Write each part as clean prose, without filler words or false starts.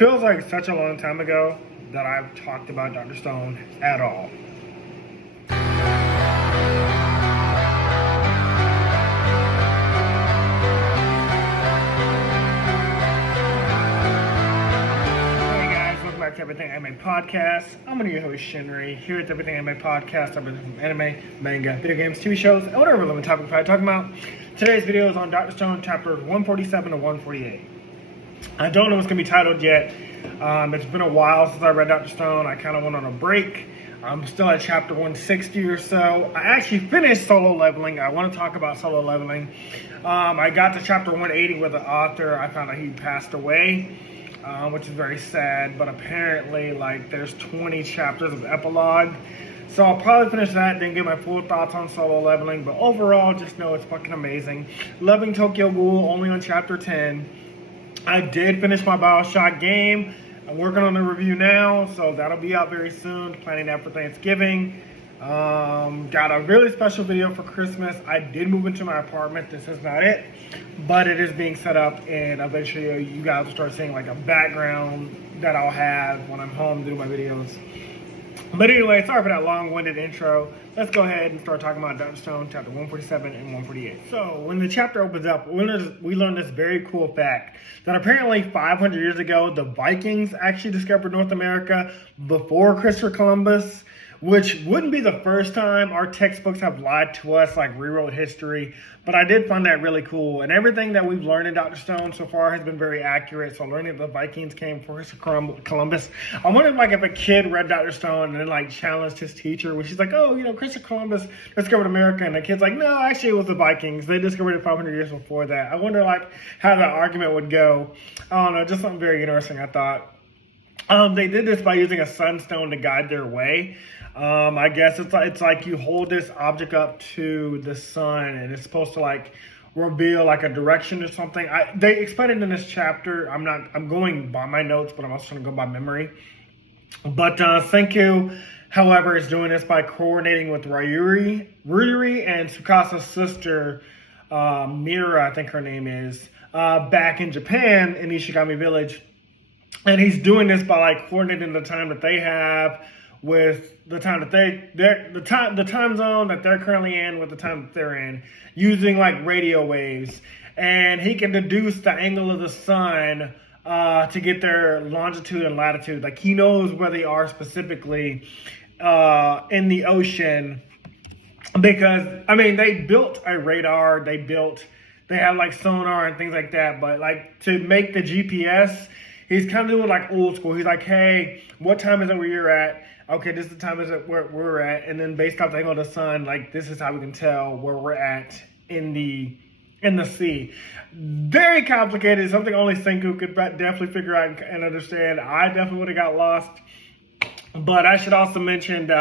feels like such a long time ago that I've talked about Dr. Stone at all. To Everything Anime Podcast. I'm one of your host, Shinry. Here at the Everything Anime Podcast, I'm from anime, manga, video games, TV shows, and whatever relevant topic I'm talking about. Today's video is on Dr. Stone, chapters 147 to 148. I don't know what's going to be titled yet. It's been a while since I read Dr. Stone. I kind of went on a break. I'm still at chapter 160 or so. I actually finished Solo Leveling. I want to talk about Solo Leveling. I got to chapter 180 where the author, I found out he passed away. Which is very sad, but apparently, there's 20 chapters of epilogue. So I'll probably finish that, then get my full thoughts on Solo Leveling. But overall, just know it's fucking amazing. Loving Tokyo Ghoul, only on chapter 10. I did finish my BioShock game. I'm working on the review now, so that'll be out very soon. Planning that for Thanksgiving. Got a really special video for Christmas. I did move into my apartment. This is not it, but it is being set up, and eventually you guys will start seeing a background that I'll have when I'm home doing my videos. But anyway, sorry for that long-winded intro. Let's go ahead and start talking about Dr. Stone, chapter 147 and 148. So when the chapter opens up, we learn this very cool fact that apparently 500 years ago, the Vikings actually discovered North America before Christopher Columbus, which wouldn't be the first time our textbooks have lied to us, rewrote history. But I did find that really cool. And everything that we've learned in Dr. Stone so far has been very accurate. So learning that the Vikings came before Columbus. I wondered, if a kid read Dr. Stone and then, challenged his teacher, where she's like, oh, Christopher Columbus discovered America. And the kid's like, no, actually it was the Vikings. They discovered it 500 years before that. I wonder, how that argument would go. I don't know, just something very interesting, I thought. They did this by using a sunstone to guide their way. I guess it's like you hold this object up to the sun and it's supposed to reveal a direction or something. They explained it in this chapter. I'm going by my notes, but I'm also going to go by memory. But Senku, however, is doing this by coordinating with Ryuri and Tsukasa's sister, Mira, I think her name is, back in Japan in Ishigami Village. And he's doing this by coordinating the time that they have with the time that the time zone that they're currently in with the time that they're in, using radio waves. And he can deduce the angle of the sun to get their longitude and latitude. He knows where they are specifically in the ocean, because they built a radar, they have sonar and things like that, but to make the GPS, he's kind of doing old school. He's like, hey, what time is it where you're at? Okay, this is the time is it where we're at. And then based off the angle of the sun, this is how we can tell where we're at in the sea. Very complicated. Something only Senku could definitely figure out and understand. I definitely would have got lost. But I should also mention,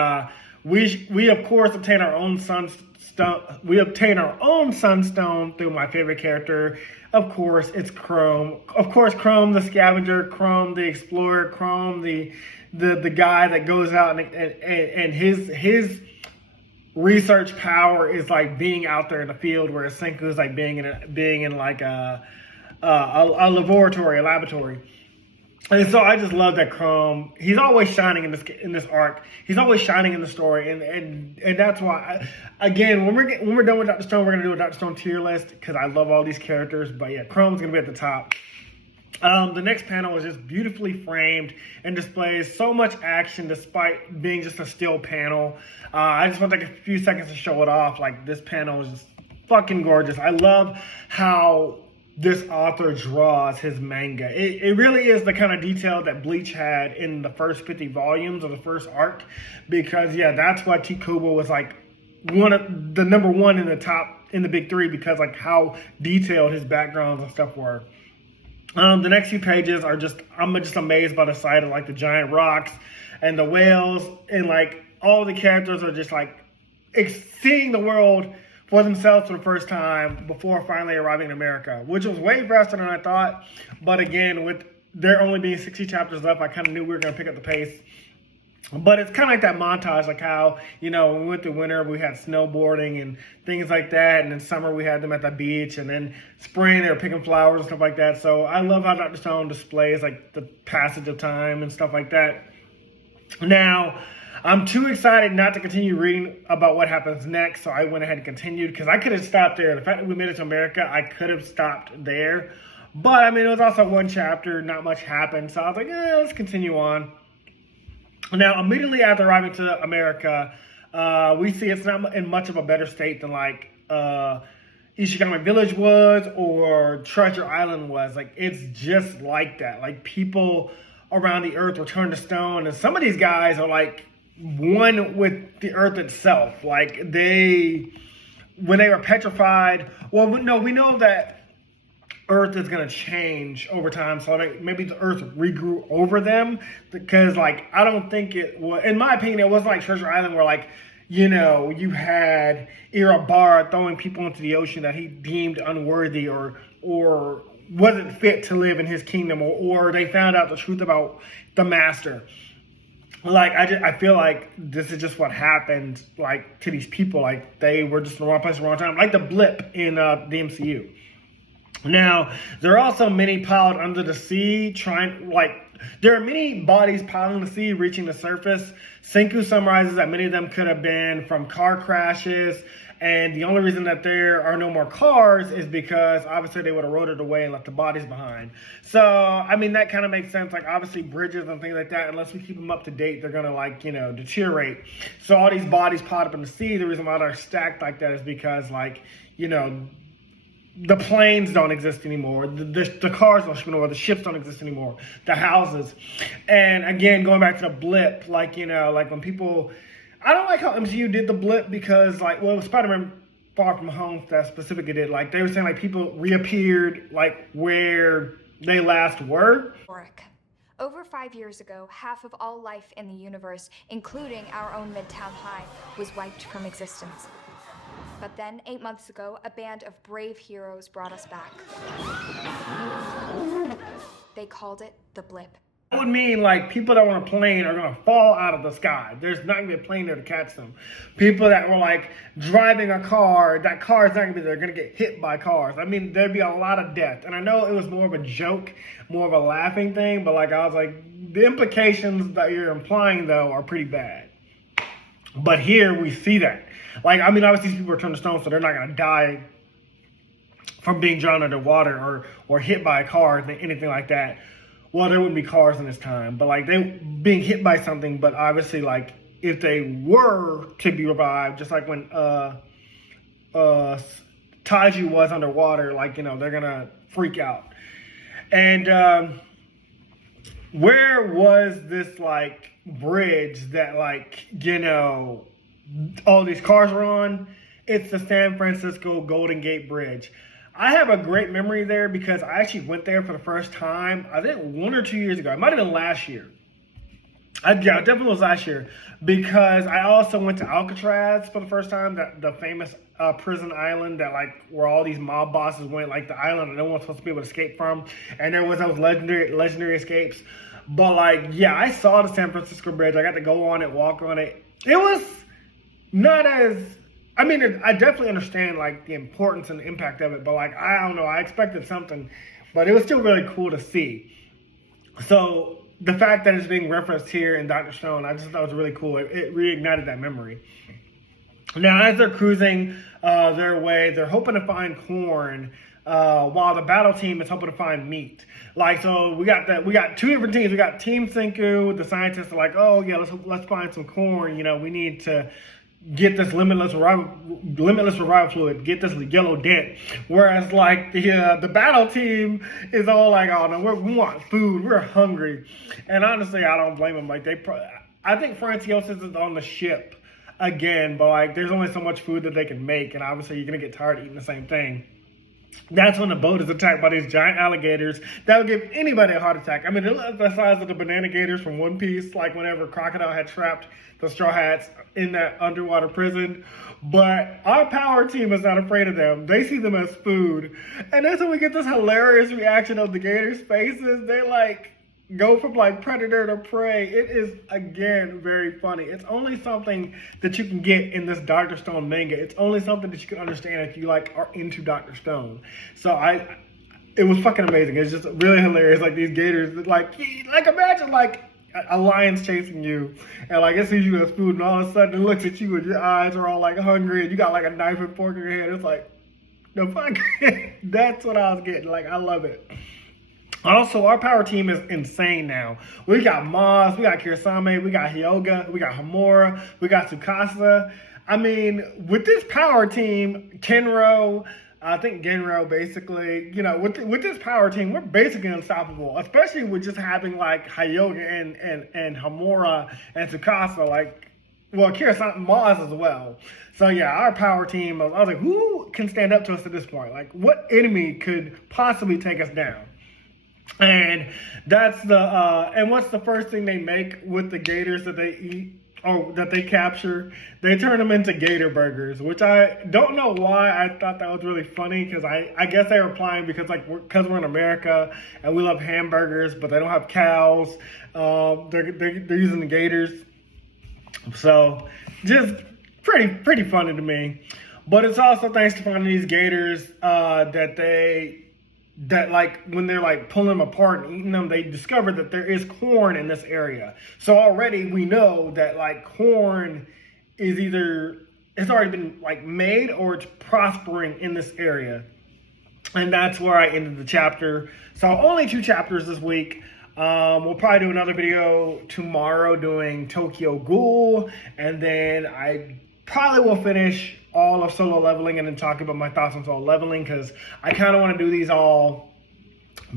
we of course obtain our own sunstone. We obtain our own sunstone through my favorite character. Of course, it's Chrome. Of course, Chrome the scavenger, Chrome the explorer, Chrome the guy that goes out and his research power is being out there in the field, whereas Senku is being in a laboratory. And so I just love that Chrome. He's always shining in this arc. He's always shining in the story, and that's why. Again, when we're done with Dr. Stone, we're gonna do a Dr. Stone tier list because I love all these characters. But yeah, Chrome's gonna be at the top. The next panel is just beautifully framed and displays so much action despite being just a still panel. I just want to take a few seconds to show it off. This panel is just fucking gorgeous. I love how this author draws his manga. It really is the kind of detail that Bleach had in the first 50 volumes of the first arc, because that's why Tikubo was one of the number one in the top in the big three, because how detailed his backgrounds and stuff were. The next few pages are I'm just amazed by the sight of the giant rocks and the whales, and all the characters are just seeing the world for themselves for the first time before finally arriving in America, which was way faster than I thought. But again, with there only being 60 chapters left, I kind of knew we were going to pick up the pace. But it's kind of like that montage, like how, when we went through winter, we had snowboarding and things like that. And in summer, we had them at the beach. And then spring, they were picking flowers and stuff like that. So I love how Dr. Stone displays like the passage of time and stuff like that. Now, I'm too excited not to continue reading about what happens next. So I went ahead and continued because I could have stopped there. The fact that we made it to America, I could have stopped there. But I mean, it was also one chapter. Not much happened. So I was like, let's continue on. Now, immediately after arriving to America, we see it's not in much of a better state than like Ishigami Village was or Treasure Island was. Like, it's just like that. Like, people around the earth were turned to stone, and some of these guys are like one with the earth itself. Like, when they were petrified, well, no, we know that Earth is going to change over time, so maybe the Earth regrew over them, because like I don't think it was, in my opinion, it wasn't like Treasure Island where like you had Irabara throwing people into the ocean that he deemed unworthy or wasn't fit to live in his kingdom, or they found out the truth about the master. Like I feel like this is just what happened like to these people. Like they were just in the wrong place at the wrong time, like the Blip in the MCU. Now, there are also many piled under the sea, there are many bodies piling the sea, reaching the surface. Senku summarizes that many of them could have been from car crashes, and the only reason that there are no more cars is because obviously they would have rotted away and left the bodies behind. So, I mean, that kind of makes sense. Like, obviously, bridges and things like that, unless we keep them up to date, they're going to, deteriorate. So, all these bodies piled up in the sea, the reason why they're stacked like that is because, the planes don't exist anymore. The cars don't anymore. The ships don't exist anymore. The houses. And again, going back to the Blip, like when people, I don't like how MCU did the Blip because Spiderman Far From Home that specifically did. Like they were saying like people reappeared like where they last were. Over 5 years ago, half of all life in the universe, including our own Midtown High, was wiped from existence. But then, 8 months ago, a band of brave heroes brought us back. They called it the Blip. That would mean like people that were on a plane are going to fall out of the sky. There's not going to be a plane there to catch them. People that were like driving a car, that car is not going to be there. They're going to get hit by cars. I mean, there'd be a lot of death. And I know it was more of a joke, more of a laughing thing, but like I was like, the implications that you're implying though are pretty bad. But here we see that. Like, I mean, obviously these people are turned to stone, so they're not going to die from being drowned underwater or hit by a car or anything like that. Well, there wouldn't be cars in this time, but like they being hit by something. But obviously, like if they were to be revived, just like when Taiji was underwater, like they're gonna freak out. And where was this like bridge that all these cars were on? It's the San Francisco Golden Gate Bridge. I have a great memory there because I actually went there for the first time, I think 1 or 2 years ago. It might have been last year. Yeah, it definitely was last year because I also went to Alcatraz for the first time, the famous prison island that where all these mob bosses went, like the island that no one's supposed to be able to escape from. And there was those legendary escapes. But yeah, I saw the San Francisco Bridge. I got to go on it, walk on it. It was not as, I mean, I definitely understand the importance and the impact of it, but I don't know, I expected something, but it was still really cool to see. So the fact that it's being referenced here in Dr. Stone, I just thought it was really cool. It reignited that memory. Now, as they're cruising their way, they're hoping to find corn, while the battle team is hoping to find meat. So we got two different teams. We got Team Senku, the scientists are like, oh yeah, let's find some corn. We need to get this limitless revival fluid, get this yellow dent. Whereas the battle team is all like, oh no, we want food, we're hungry. And honestly, I don't blame them. I think Franciosis is on the ship again, but there's only so much food that they can make, and obviously you're gonna get tired of eating the same thing. That's when the boat is attacked by these giant alligators that would give anybody a heart attack. I mean, they're the size of the banana gators from One Piece, whenever Crocodile had trapped the Straw Hats in that underwater prison. But our power team is not afraid of them. They see them as food. And that's when we get this hilarious reaction of the gators' faces. They're like, go from like predator to prey. It is again very funny. It's only something that you can get in this Dr. Stone manga. It's only something that you can understand if you like are into Dr. Stone. So it was fucking amazing. It's just really hilarious. Like these gators, like imagine like a lion's chasing you and like it sees you as food and all of a sudden it looks at you and your eyes are all like hungry and you got like a knife and fork in your hand. It's like, the fuck? That's what I was getting. Like, I love it. Also, our power team is insane now. We got Maz, we got Kirisame, we got Hyoga, we got Hamura, we got Tsukasa. I mean, with this power team, Kenro, I think Genro basically, you know, with this power team, we're basically unstoppable, especially with just having like Hyoga and Hamura and Tsukasa, like, well, Kirisame, Maz as well. So yeah, our power team, I was like, who can stand up to us at this point? Like, what enemy could possibly take us down? And that's and what's the first thing they make with the gators that they eat or that they capture? They turn them into gator burgers, which I don't know why I thought that was really funny, because I guess they were applying because we're in America and we love hamburgers, but they don't have cows. They're using the gators, so just pretty funny to me. But it's also thanks to finding these gators that like when they're like pulling them apart and eating them, they discovered that there is corn in this area. So already we know that like corn is it's already been like made or it's prospering in this area. And that's where I ended the chapter. So only 2 chapters this week. We'll probably do another video tomorrow doing Tokyo Ghoul, and then I probably will finish all of Solo Leveling and then talk about my thoughts on Solo Leveling, because I kind of want to do these all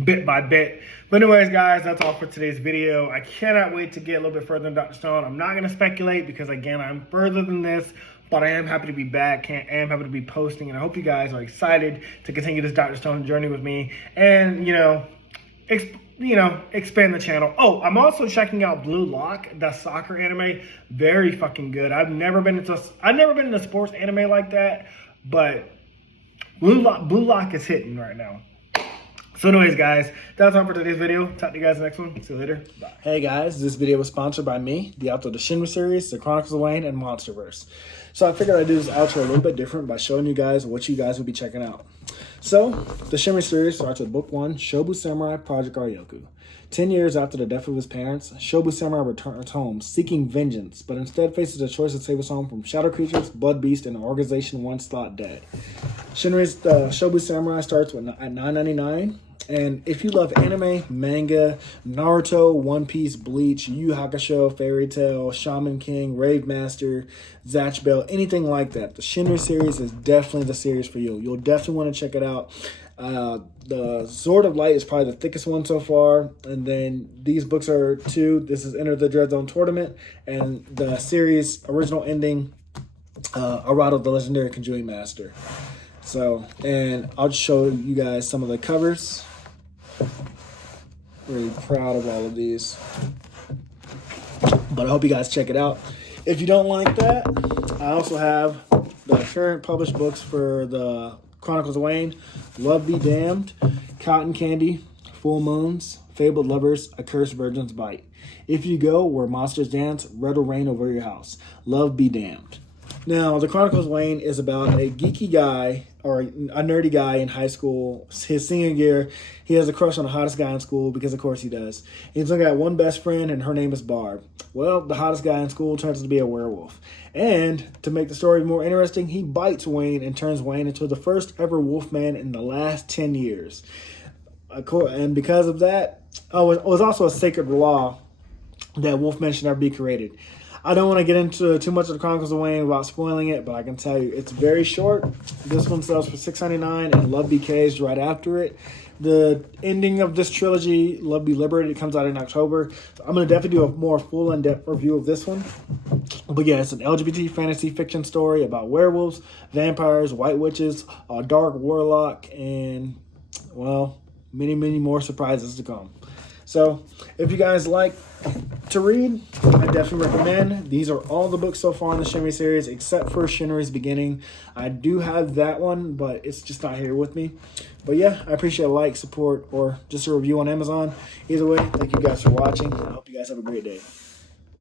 bit by bit. But anyways, guys, that's all for today's video. I cannot wait to get a little bit further in Dr. Stone. I'm not going to speculate because, again, I'm further than this, but I am happy to be back. I am happy to be posting, and I hope you guys are excited to continue this Dr. Stone journey with me and, expand the channel. Oh, I'm also checking out Blue Lock, the soccer anime. Very fucking good. I've never been into a sports anime like that, but Blue Lock is hitting right now. So anyways, guys, that's all for today's video. Talk to you guys next one. See you later. Bye. Hey guys, this video was sponsored by me, the author of the Shinry series, the Chronicles of Wayne, and Monsterverse. So I figured I'd do this outro a little bit different by showing you guys what you guys will be checking out. So, the Shinry series starts with Book 1, Shobu Samurai Project Aryoku. 10 years after the death of his parents, Shobu Samurai returns home seeking vengeance, but instead faces the choice to save his home from shadow creatures, blood beasts, and an organization once thought dead. Shinry's Shobu Samurai starts at $9.99. And if you love anime, manga, Naruto, One Piece, Bleach, Yu Yu Hakusho, Fairy Tail, Shaman King, Rave Master, Zatch Bell, anything like that, the Shinry series is definitely the series for you. You'll definitely want to check it out. The Sword of Light is probably the thickest one so far. And then these books are 2. This is Enter the Dread Zone Tournament. And the series original ending, Arado, the Legendary Conjuring Master. So, and I'll just show you guys some of the covers. Really proud of all of these, but I hope you guys check it out. If you don't like that, I also have the current published books for the Chronicles of Wayne: Love Be Damned, Cotton Candy, Full Moons, Fabled Lovers, A Cursed Virgin's Bite, If You Go Where Monsters Dance, Red Will Reign Over Your House, Love Be Damned. Now, the Chronicles of Wayne is about a geeky guy, or a nerdy guy in high school. His senior year, he has a crush on the hottest guy in school, because of course he does. He's only got one best friend, and her name is Barb. Well, the hottest guy in school turns out to be a werewolf. And to make the story more interesting, he bites Wayne and turns Wayne into the first ever wolfman in the last 10 years. And because of that, it was also a sacred law that wolfmen should never be created. I don't want to get into too much of the Chronicles of Wayne without spoiling it, but I can tell you it's very short. This one sells for $6.99, and Love Be is right after it. The ending of this trilogy, Love Be Liberated, comes out in October. So I'm going to definitely do a more full in-depth review of this one. But yeah, it's an LGBT fantasy fiction story about werewolves, vampires, white witches, a dark warlock, and, well, many, many more surprises to come. So if you guys like to read, I definitely recommend. These are all the books so far in the Shinry series, except for Shinry's Beginning. I do have that one, but it's just not here with me. But yeah, I appreciate a like, support, or just a review on Amazon. Either way, thank you guys for watching. I hope you guys have a great day.